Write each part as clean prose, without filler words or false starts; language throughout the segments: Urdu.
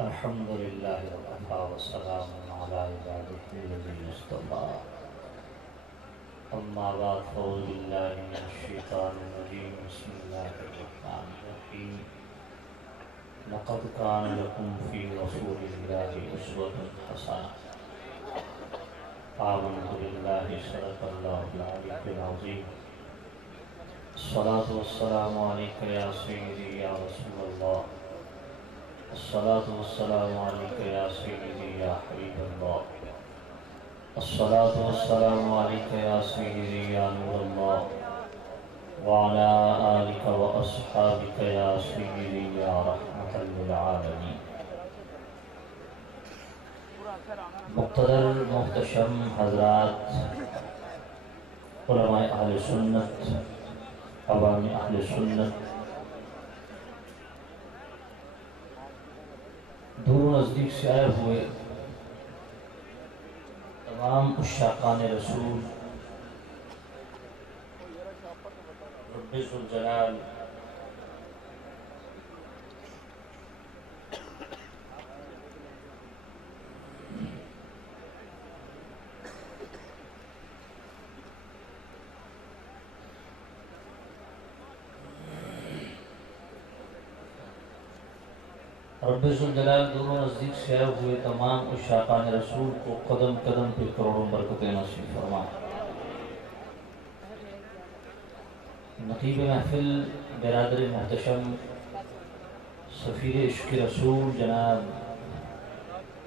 الحمد لله وكفى وسلام على عباده الذين اصطفى أما بعد فأعوذ بالله من الشيطان الرجيم بسم الله الرحمن الرحيم لقد كان لكم في رسول الله أسوة حسنة آمنت بالله صدق الله العلي العظيم الصلاة والسلام عليك يا سيدي يا رسول الله الصلاة والسلام عليك يا سيدي يا حبيب الله الصلاة والسلام عليك يا سيدي يا نور الله وعلى آلك وأصحابك يا سيدي يا رحمة للعالمين مقتدر محتشم حضرات علماء اہل سنت عوام اہل سنت دور و نزدیک سے آئے ہوئے تمام عشاقان رسول رب ذوالجلال رب ذوالجلال دور و نزدیک سے آئے ہوئے تمام عشاقان رسول کو قدم قدم پہ کروڑوں برکتیں نصیب فرمائے۔ نقیب محفل برادر محتشم سفیر عشق رسول جناب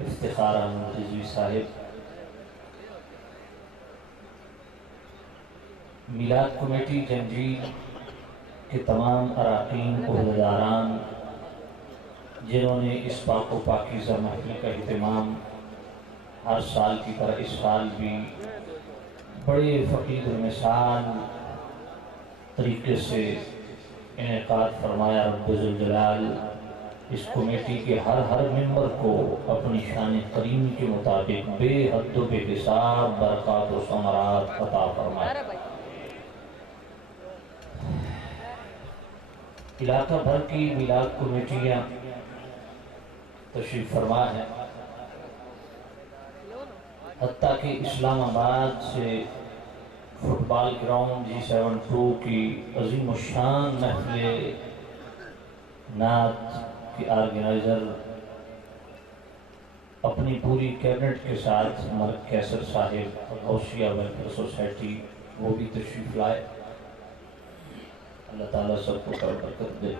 افتخار احمد رضوی صاحب، میلاد کمیٹی جنجیل کے تمام اراکین عہدیداران جنہوں نے اس پاک و پاکیزہ محفل کا اہتمام ہر سال کی طرح اس سال بھی بڑے فقیر المثال طریقے سے انعقاد فرمایا۔ رب ذوالجلال اس کمیٹی کے ہر ممبر کو اپنی شان کریمی کے مطابق بے حد و بے حساب برکات و ثمرات عطا فرمائے۔ علاقہ بھر کی میلاد کمیٹیاں تشریف فرما ہے، حتیٰ کہ اسلام آباد سے فٹ بال گراؤنڈ G72 کی عظیم الشان محفل نعت کی آرگنائزر اپنی پوری کیبنٹ کے ساتھ ملک کیسر صاحب غوثیہ ویلفیئر سوسائٹی وہ بھی تشریف لائے۔ اللہ تعالیٰ سب کو برکت دے۔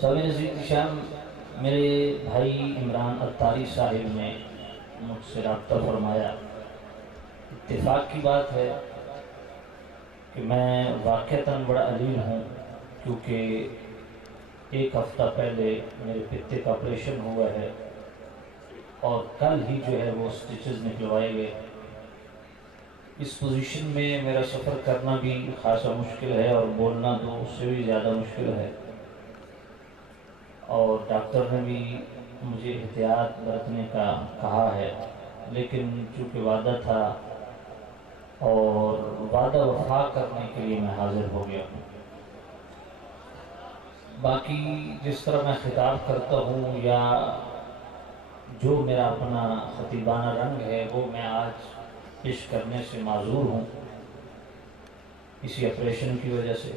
سوائے نزید شام میرے بھائی عمران اتاری صاحب نے مجھ سے رابطہ فرمایا۔ اتفاق کی بات ہے کہ میں واقعتاً بڑا علیل ہوں، کیونکہ ایک ہفتہ پہلے میرے پتے کا آپریشن ہوا ہے اور کل ہی جو ہے وہ سٹیچز نکلوائے گئے۔ اس پوزیشن میں میرا سفر کرنا بھی خاصا مشکل ہے اور بولنا تو اس سے بھی زیادہ مشکل ہے، اور ڈاکٹر نے بھی مجھے احتیاط برتنے کا کہا ہے، لیکن چونکہ وعدہ تھا اور وعدہ وفا کرنے کے لیے میں حاضر ہو گیا ہوں۔ باقی جس طرح میں خطاب کرتا ہوں یا جو میرا اپنا خطیبانہ رنگ ہے وہ میں آج پیش کرنے سے معذور ہوں اسی آپریشن کی وجہ سے۔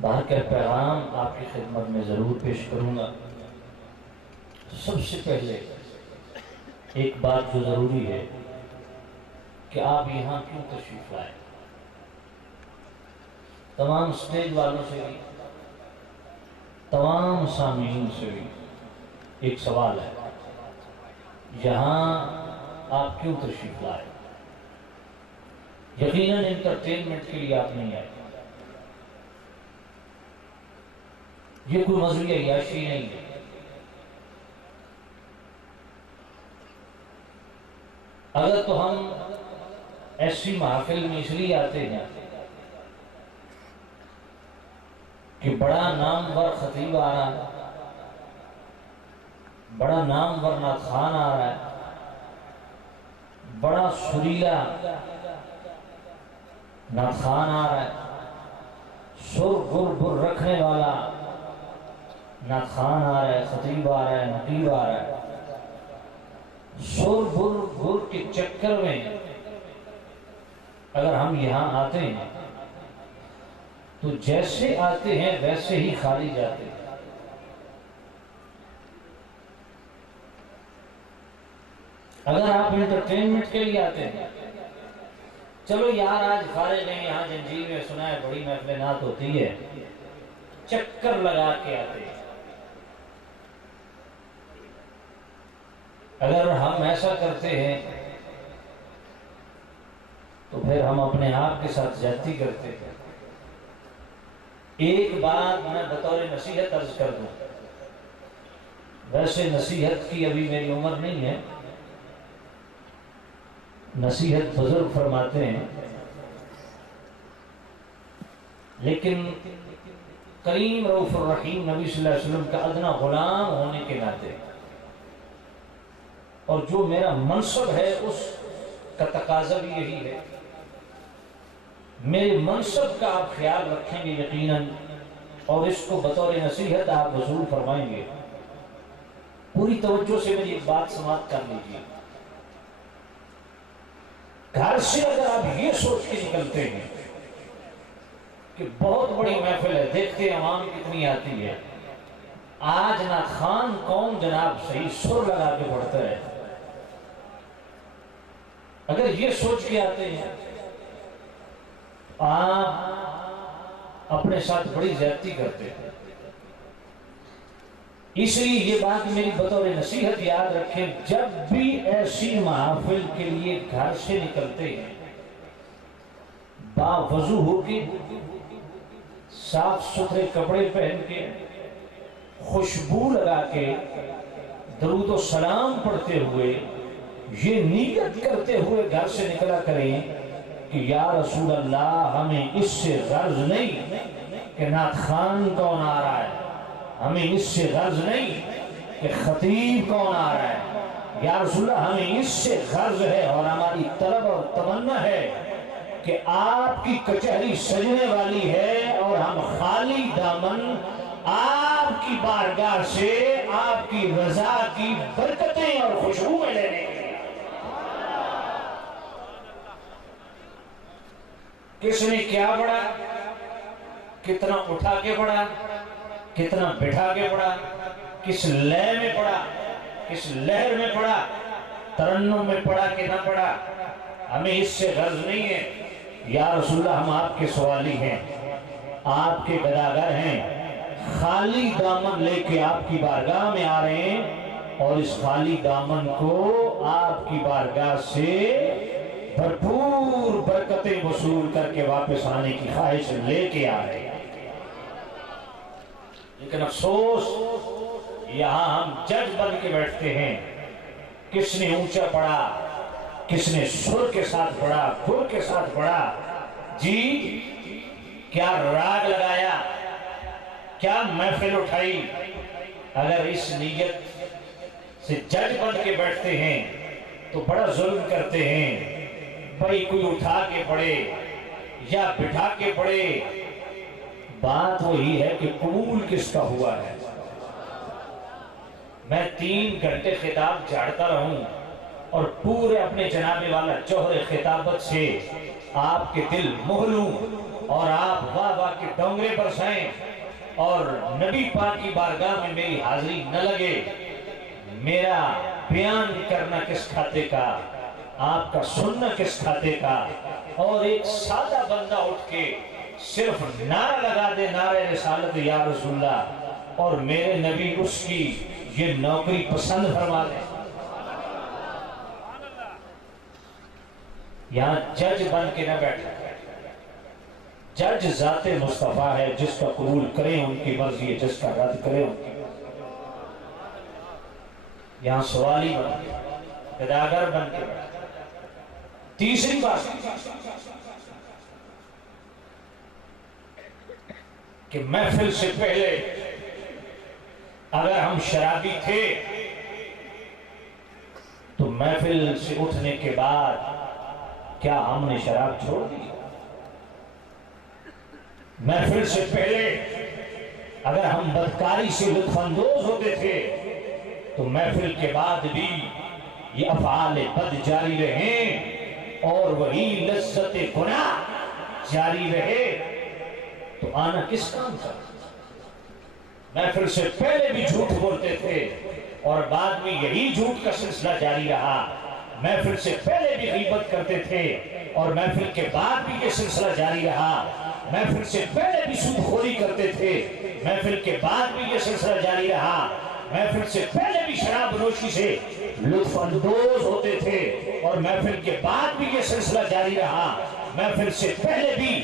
باہر کا پیغام آپ کی خدمت میں ضرور پیش کروں گا۔ سب سے پہلے ایک بات جو ضروری ہے کہ آپ یہاں کیوں تشریف لائے۔ تمام اسٹیج والوں سے بھی، تمام سامعین سے بھی ایک سوال ہے، یہاں آپ کیوں تشریف لائے؟ یقیناً انٹرٹینمنٹ کے لیے آپ نہیں آئے، یہ کوئی مذہبی عیاشی نہیں ہے۔ اگر تو ہم ایسی محافل میں اس لیے آتے ہیں کہ بڑا نامور خطیب آ رہا ہے، بڑا نامور نعت خوان آ رہا ہے، بڑا سریلا نعت خوان آ رہا ہے، سر گر بر رکھنے والا نہ خان آ رہا ہے، خطیب آ رہا ہے، نقیب آ رہا ہے، شور بر کے چکر میں اگر ہم یہاں آتے ہیں تو جیسے آتے ہیں ویسے ہی خالی جاتے ہیں۔ اگر آپ انٹرٹینمنٹ کے لیے آتے ہیں، چلو یار آج فارغ ہیں، یہاں جنجیر میں سنا ہے بڑی محفل نعت ہوتی ہے، چکر لگا کے آتے ہیں۔ اگر ہم ایسا کرتے ہیں تو پھر ہم اپنے آپ کے ساتھ زیادتی کرتے ہیں۔ ایک بات میں بطور نصیحت عرض کر دوں، ویسے نصیحت کی ابھی میری عمر نہیں ہے، نصیحت بزرگ فرماتے ہیں، لیکن کریم رؤوف الرحیم نبی صلی اللہ علیہ وسلم کا ادنا غلام ہونے کے ناطے اور جو میرا منصب ہے اس کا تقاضا بھی یہی ہے، میرے منصب کا آپ خیال رکھیں گے یقیناً، اور اس کو بطور نصیحت آپ وصول فرمائیں گے۔ پوری توجہ سے میری ایک بات سماعت کر لیجیے۔ گھر سے اگر آپ یہ سوچ کے نکلتے ہیں کہ بہت بڑی محفل ہے، دیکھتے عوام کتنی آتی ہے، آج نہ خان کون جناب صحیح سر لگا کے پڑھتا ہے، اگر یہ سوچ کے آتے ہیں آپ اپنے ساتھ بڑی زیادتی کرتے ہیں۔ اس لیے یہ بات میری بطور نصیحت یاد رکھیں، جب بھی ایسی محافل کے لیے گھر سے نکلتے ہیں، باوضو ہو کے، صاف ستھرے کپڑے پہن کے، خوشبو لگا کے، درود و سلام پڑھتے ہوئے، یہ نیت کرتے ہوئے گھر سے نکلا کریں کہ یا رسول اللہ ہمیں اس سے غرض نہیں کہ نعت خان کون آ رہا ہے، ہمیں اس سے غرض نہیں کہ خطیب کون آ رہا ہے، یا رسول اللہ ہمیں اس سے غرض ہے اور ہماری طلب اور تمنا ہے کہ آپ کی کچہری سجنے والی ہے اور ہم خالی دامن آپ کی بارگاہ سے آپ کی رضا کی برکتیں اور خوشبوئیں لینے کے لیے۔ کس نے کیا پڑھا، کتنا اٹھا کے پڑھا، کتنا بٹھا کے پڑھا، کس لے میں پڑھا، کس لہر میں پڑھا، ترنم میں پڑھا کہ نہ پڑھا، ہمیں اس سے غرض نہیں ہے۔ یا رسول اللہ ہم آپ کے سوالی ہیں، آپ کے گداگر ہیں، خالی دامن لے کے آپ کی بارگاہ میں آ رہے ہیں اور اس خالی دامن کو آپ کی بارگاہ سے بھرپور برکتیں وصول کر کے واپس آنے کی خواہش لے کے آ رہے ہیں۔ لیکن افسوس یہاں ہم جج بن کے بیٹھتے ہیں، کس نے اونچا پڑھا، کس نے سر کے ساتھ پڑھا، گر کے ساتھ پڑھا، جی کیا راگ لگایا، کیا محفل اٹھائی۔ اگر اس نیت سے جج بن کے بیٹھتے ہیں تو بڑا ظلم کرتے ہیں۔ بھائی کوئی اٹھا کے پڑھے یا بٹھا کے پڑھے، بات وہی ہے کہ قبول کس کا ہوا ہے۔ میں 3 گھنٹے خطاب جھاڑتا رہوں اور پورے اپنے جناب والا جوہر خطابت سے آپ کے دل مہلوں اور آپ واہ واہ کے ڈونگرے برسائیں اور نبی پاک کی بارگاہ میں میری حاضری نہ لگے، میرا بیان کرنا کس کھاتے کا، آپ کا سننا کس کھاتے کا، اور ایک سادہ بندہ اٹھ کے صرف نعرہ لگا دے نعرہ رسالت یا رسول اللہ، اور میرے نبی اس کی یہ نوکری پسند فرما دے۔ یہاں جج بن کے نہ بیٹھے، جج ذات مصطفیٰ ہے، جس کا قبول کریں ان کی مرضی ہے، جس کا رد کریں ان کی۔ یہاں سوالی بن کے، گداگر بن کے بیٹھے۔ تیسری بات کہ محفل سے پہلے اگر ہم شرابی تھے تو محفل سے اٹھنے کے بعد کیا ہم نے شراب چھوڑ دی؟ محفل سے پہلے اگر ہم بدکاری سے لطف اندوز ہوتے تھے تو محفل کے بعد بھی یہ افعال بد جاری رہیں اور وہی لذت گناہ جاری رہے تو آنا کس کام کا؟ محفل سے پہلے بھی جھوٹ بولتے تھے اور بعد میں یہی جھوٹ کا سلسلہ جاری رہا، محفل سے پہلے بھی غیبت کرتے تھے اور محفل کے بعد بھی یہ سلسلہ جاری رہا، محفل سے پہلے بھی سود خوری کرتے تھے، محفل کے بعد بھی یہ سلسلہ جاری رہا، محفل سے پہلے بھی شراب نوشی سے لطف اندوز ہوتے تھے اور محفل کے بعد بھی یہ سلسلہ جاری رہا، محفل سے پہلے بھی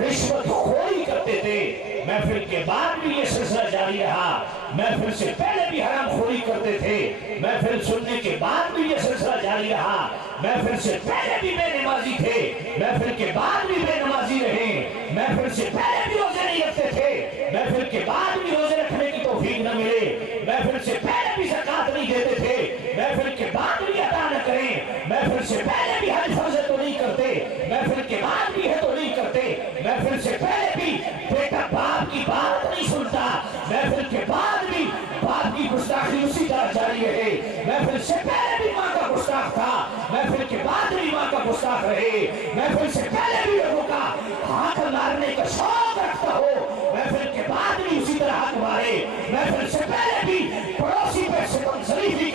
رشوت خوری کرتے تھے، محفل کے بعد بھی یہ سلسلہ جاری رہا، محفل سے پہلے بھی حرام خوری کرتے تھے، محفل سننے کے بعد بھی یہ سلسلہ جاری رہا، محفل سے پہلے بھی بے نمازی تھے، محفل کے بعد بھی بے نمازی رہے، محفل سے پہلے بھی روزے نہیں رکھتے تھے، محفل کے بعد بھی روزے رکھنے کی توفیق نہ ملے، محفل سے پہلے بھی زکوٰۃ نہیں دیتے تھے، محفل کے بعد بھی ادا نہ کریں، محفل سے پہلے بھی حج فرض تو نہیں کرتے، محفل کے بعد بھی ہے تو نہیں کرتے، محفل سے پہلے بھی بیٹا باپ کی بات نہیں سنتا، محفل کے بعد بھی باپ کی گستاخی اسی طرح جاری رہے، محفل سے پہلے بھی ماں کا گستاخ تھا، محفل کے بعد بھی ماں کا گستاخ رہے، محفل سے پہلے بھی لوگوں کا ہاتھ مارنے کا شوق رکھتا ہو، محفل کے بعد بھی اسی طرح ہاتھ مارے، محفل سے پہلے بھی پڑوسی پہ ستم ظریفی